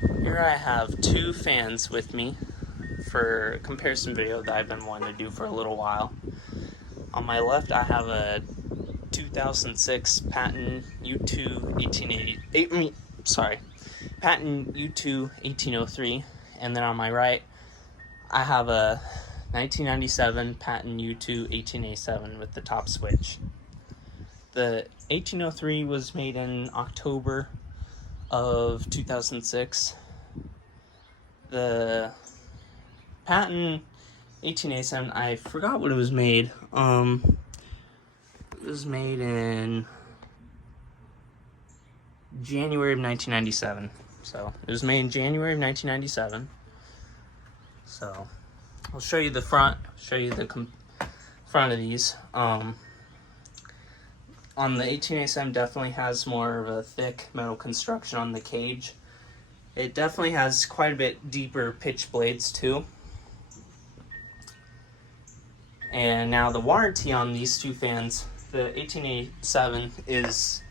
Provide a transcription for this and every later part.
Here I have two fans with me for a comparison video that I've been wanting to do for a little while. On my left I have a 2006 Patton U2-1888, Patton U2-1803, and then on my right I have a 1997 Patton U2-1887 with the top switch. The 1803 was made in October of 2006. The Patton 1887, I forgot what it was made. It was made in January of 1997. So it was made in January of 1997. So I'll show you the front, show you the front of these. On the 1887 definitely has more of a thick metal construction on the cage. It definitely has quite a bit deeper pitch blades too. And now the warranty on these two fans, the 1887 is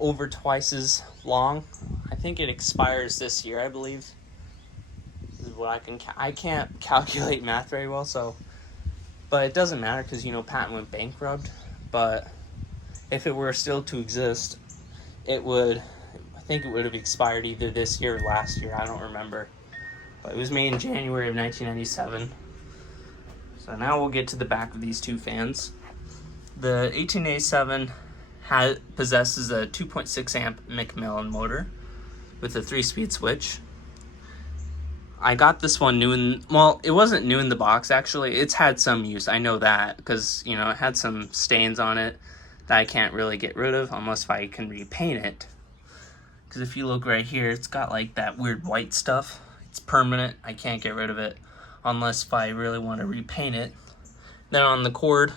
over twice as long. I think it expires this year, I believe. This is what I can't calculate math very well, so, but it doesn't matter because, you know, Patton went bankrupt. But if it were still to exist, I think it would have expired either this year or last year, I don't remember. But it was made in January of 1997. So now we'll get to the back of these two fans. The 1887 possesses a 2.6 amp Macmillan motor with a 3-speed switch. I got this one well, it wasn't new in the box actually. It's had some use, I know that, because, you know, it had some stains on it that I can't really get rid of unless I can repaint it. Because if you look right here, it's got like that weird white stuff. It's permanent. I can't get rid of it unless if I really want to repaint it. Then on the cord,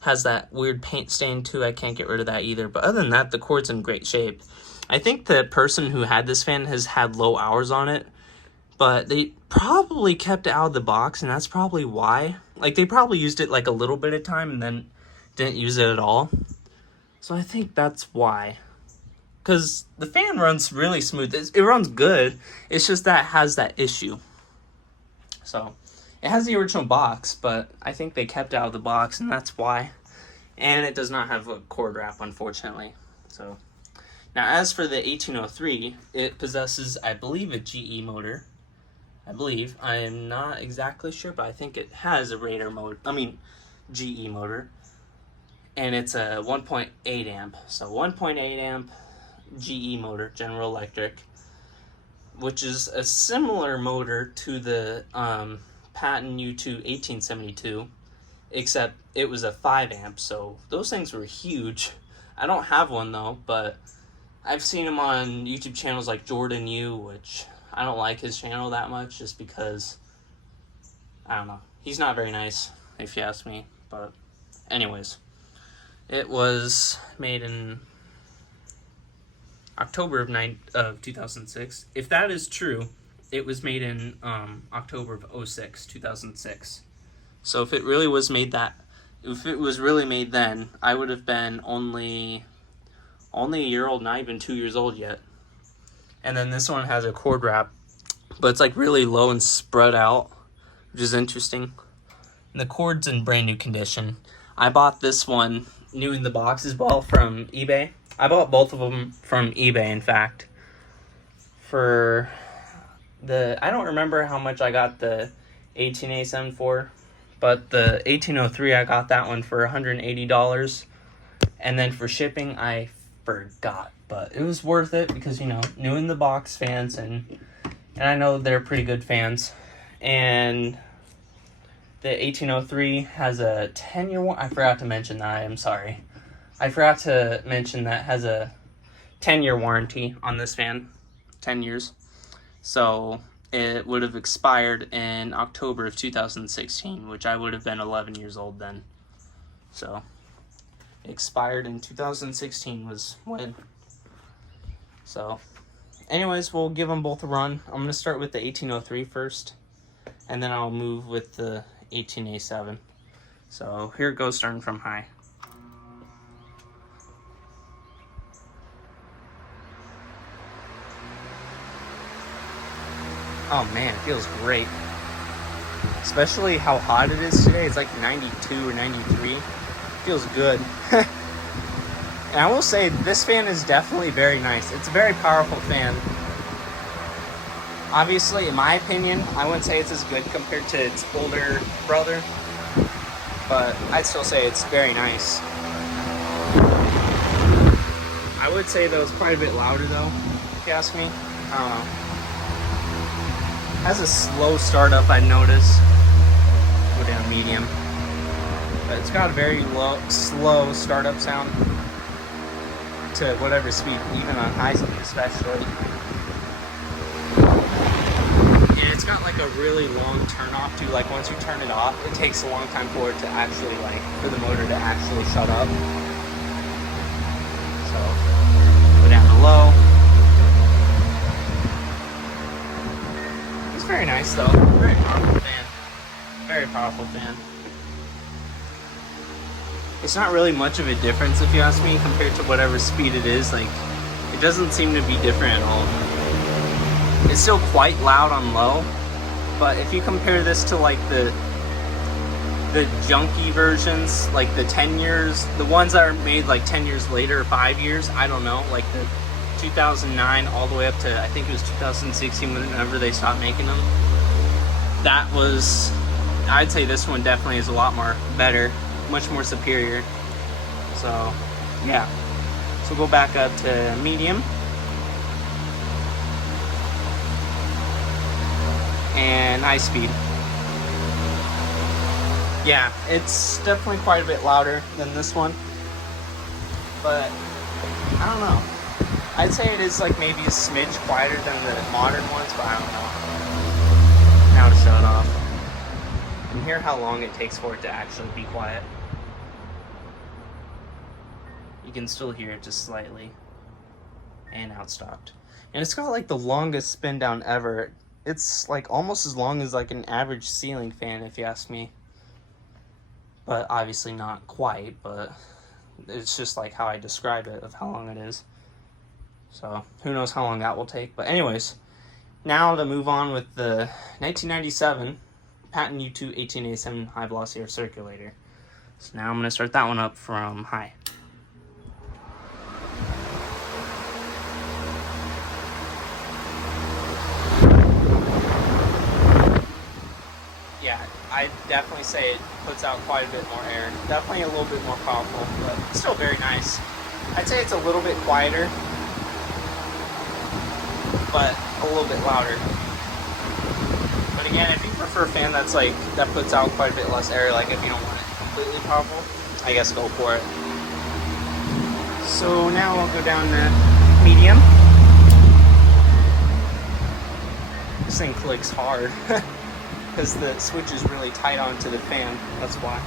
has that weird paint stain too. I can't get rid of that either. But other than that, the cord's in great shape. I think the person who had this fan has had low hours on it, but they probably kept it out of the box, and that's probably why. Like, they probably used it like a little bit of time and then didn't use it at all. So I think that's why. Because the fan runs really smooth. It runs good. It's just that it has that issue. So it has the original box, but I think they kept it out of the box, and that's why. And it does not have a cord wrap, unfortunately. So now, as for the 1803, it possesses, I believe, a GE motor. I am not exactly sure, but I think it has a GE motor. And it's a 1.8 amp. So 1.8 amp GE motor, General Electric, which is a similar motor to the Patton U2-1872, except it was a 5 amp, so those things were huge. I don't have one though, but I've seen them on YouTube channels like Jordan U, which I don't like his channel that much just because, I don't know, he's not very nice if you ask me. But anyways, it was made in October of 2006. If that is true, it was made in October of 2006. So if it really was made then, I would have been only a year old, not even 2 years old yet. And then this one has a cord wrap, but it's like really low and spread out, which is interesting. And the cord's in brand new condition. I bought this one new in the box as well from eBay. I bought both of them from eBay, in fact. I don't remember how much I got the 1887 for, but the 1803, I got that one for $180. And then for shipping, I forgot. But it was worth it because, you know, new in the box fans, and I know they're pretty good fans. And the 1803 has a 10-year warranty. I forgot to mention that. I'm sorry. I forgot to mention that has a 10-year warranty on this fan. 10 years. So it would have expired in October of 2016, which I would have been 11 years old then. So it expired in 2016 was when. So anyways, we'll give them both a run. I'm going to start with the 1803 first, and then I'll move with the 1887. So here it goes, starting from high. Oh man, it feels great. Especially how hot it is today. It's like 92 or 93. It feels good. And I will say, this fan is definitely very nice. It's a very powerful fan. Obviously, in my opinion, I wouldn't say it's as good compared to its older brother, but I'd still say it's very nice. I would say though it's quite a bit louder though, if you ask me. I don't know. Has a slow startup, I noticed. Go down medium. But it's got a very slow startup sound to whatever speed, even on high speed especially. And it's got like a really long turn off too. Like once you turn it off, it takes a long time for it to actually for the motor to actually shut up. So, go down to low. It's very nice though. Very powerful fan. Very powerful fan. It's not really much of a difference if you ask me compared to whatever speed it is. Like, it doesn't seem to be different at all. It's still quite loud on low, but if you compare this to like the junky versions, like the 10 years, the ones that are made like 10 years later or 5 years, I don't know, like the 2009 all the way up to, I think it was 2016 whenever they stopped making them. That was, I'd say this one definitely is a lot more better, much more superior. So yeah, so go back up to medium and high speed. Yeah, it's definitely quite a bit louder than this one, but I don't know, I'd say it is like maybe a smidge quieter than the modern ones, but I don't know. Now to shut off and hear how long it takes for it to actually be quiet. You can still hear it just slightly. And now it stopped. And it's got like the longest spin down ever. It's like almost as long as like an average ceiling fan if you ask me. But obviously not quite, but it's just like how I describe it of how long it is. So who knows how long that will take. But anyways, now to move on with the 1997 Patton U2-1887 high velocity air circulator. So now I'm going to start that one up from high. Yeah, I definitely say it puts out quite a bit more air. Definitely a little bit more powerful, but still very nice. I'd say it's a little bit quieter, but a little bit louder. But again, if you prefer a fan that's like, that puts out quite a bit less air, like if you don't want it completely powerful, I guess go for it. So now I'll go down to medium. This thing clicks hard. Because the switch is really tight onto the fan, that's why.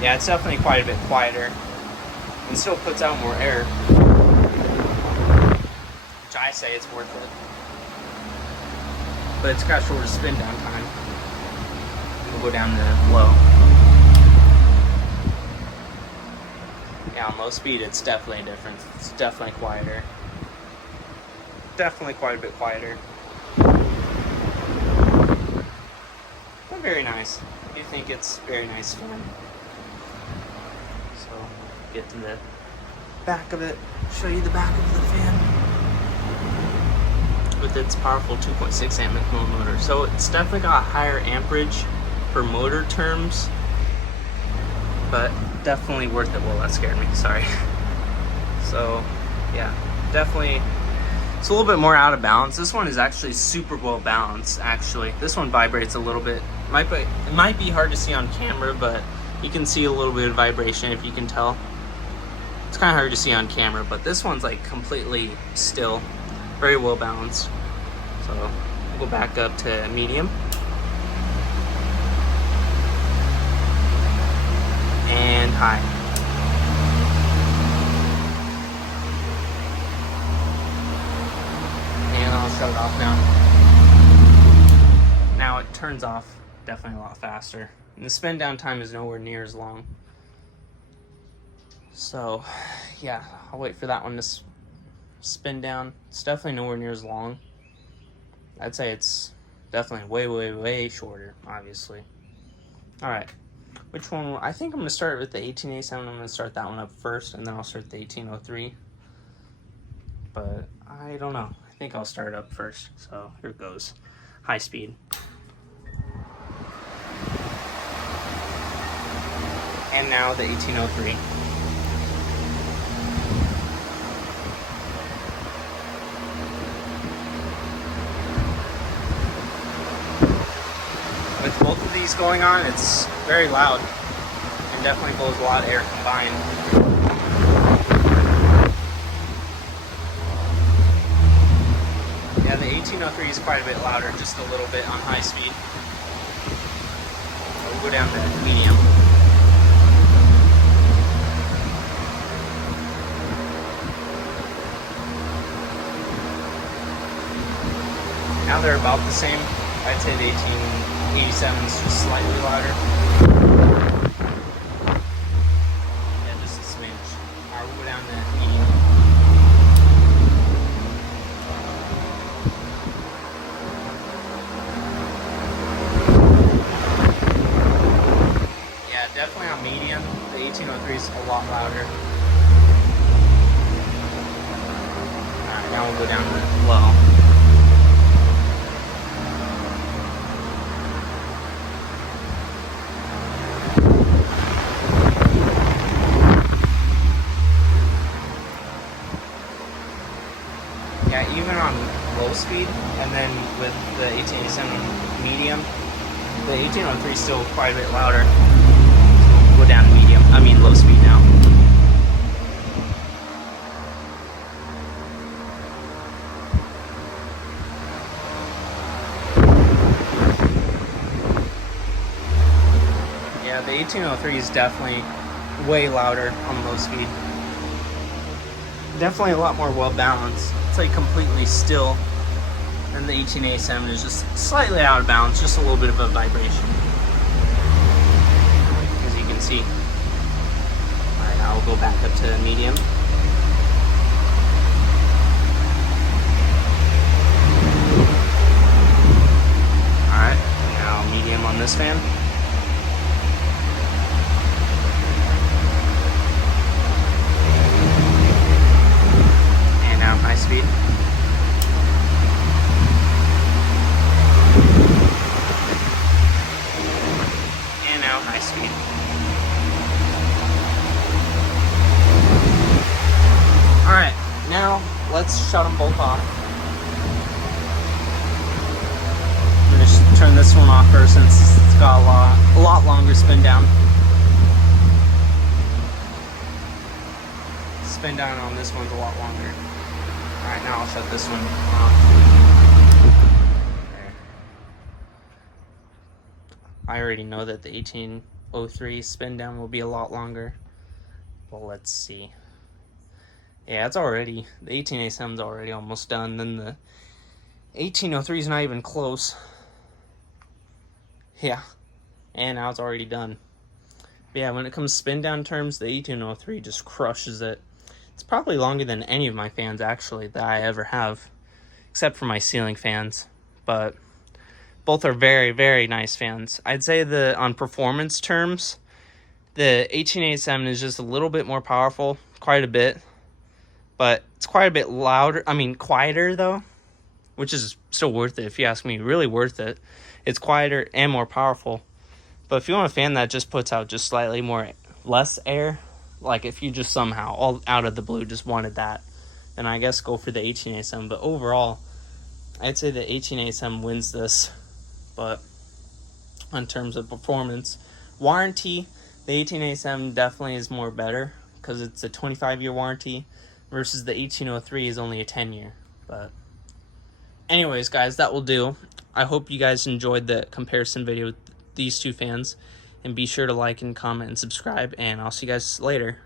Yeah, it's definitely quite a bit quieter and still puts out more air, which I say it's worth it. But it's got shorter spin down time. We'll go down to low. Yeah, on low speed it's definitely a difference. It's definitely quieter. Definitely quite a bit quieter. Very nice. I do think it's very nice fan. So get to the back of it, show you the back of the fan with its powerful 2.6 amp Macmillan motor. So it's definitely got a higher amperage for motor terms, but definitely worth it. Well, that scared me, sorry. So yeah, definitely it's a little bit more out of balance. This one is actually super well balanced, actually. This one vibrates a little bit. It might be hard to see on camera, but you can see a little bit of vibration if you can tell. It's kind of hard to see on camera, but this one's like completely still, very well balanced. So we'll go back up to medium. And high. And I'll shut it off now. Now it turns off definitely a lot faster. And the spin down time is nowhere near as long. So yeah, I'll wait for that one to spin down. It's definitely nowhere near as long. I'd say it's definitely way shorter, obviously. All right, which one? I think I'm gonna start with the 1887. I'm gonna start that one up first, and then I'll start the 1803. But I don't know. I think I'll start up first. So here it goes. High speed. And now the 1803. With both of these going on, it's very loud and definitely blows a lot of air combined. Yeah, the 1803 is quite a bit louder, just a little bit on high speed. So we'll go down to medium. Now they're about the same. I'd say the 1887 is just slightly louder. Yeah, just a smidge. Alright, we'll go down to medium. Yeah, definitely on medium. The 1803 is a lot louder. Alright, now we'll go down to low. Yeah, even on low speed, and then with the 1887 medium, the 1803 is still quite a bit louder. So we'll go down to medium. I mean low speed now. Yeah, the 1803 is definitely way louder on low speed. Definitely a lot more well balanced. It's like completely still, and the 1887 is just slightly out of balance, just a little bit of a vibration, as you can see. Alright, now we'll go back up to medium. Alright, now medium on this fan. High speed. And now high speed. Alright, now let's shut them both off. I'm going to turn this one off first since it's got a lot longer spin down. Spin down on this one's a lot longer. Alright, now I'll shut this one off. There. I already know that the 1803 spin down will be a lot longer. Well, let's see. Yeah, it's already, the 1887 is already almost done. Then the 1803 is not even close. Yeah, and now it's already done. But yeah, when it comes to spin down terms, the 1803 just crushes it. It's probably longer than any of my fans, actually, that I ever have, except for my ceiling fans. But both are very nice fans. I'd say on performance terms, the 1887 is just a little bit more powerful, quite a bit. But it's quite a bit louder, quieter though, which is still worth it if you ask me, really worth it. It's quieter and more powerful. But if you want a fan that just puts out just slightly less air, like if you just somehow all out of the blue just wanted that, then I guess go for the 1887. But overall, I'd say the 1887 wins this. But in terms of performance, warranty, the 1887 definitely is more better because it's a 25-year warranty versus the 1803 is only a 10-year. But anyways, guys, that will do. I hope you guys enjoyed the comparison video with these two fans. And be sure to like and comment and subscribe. And I'll see you guys later.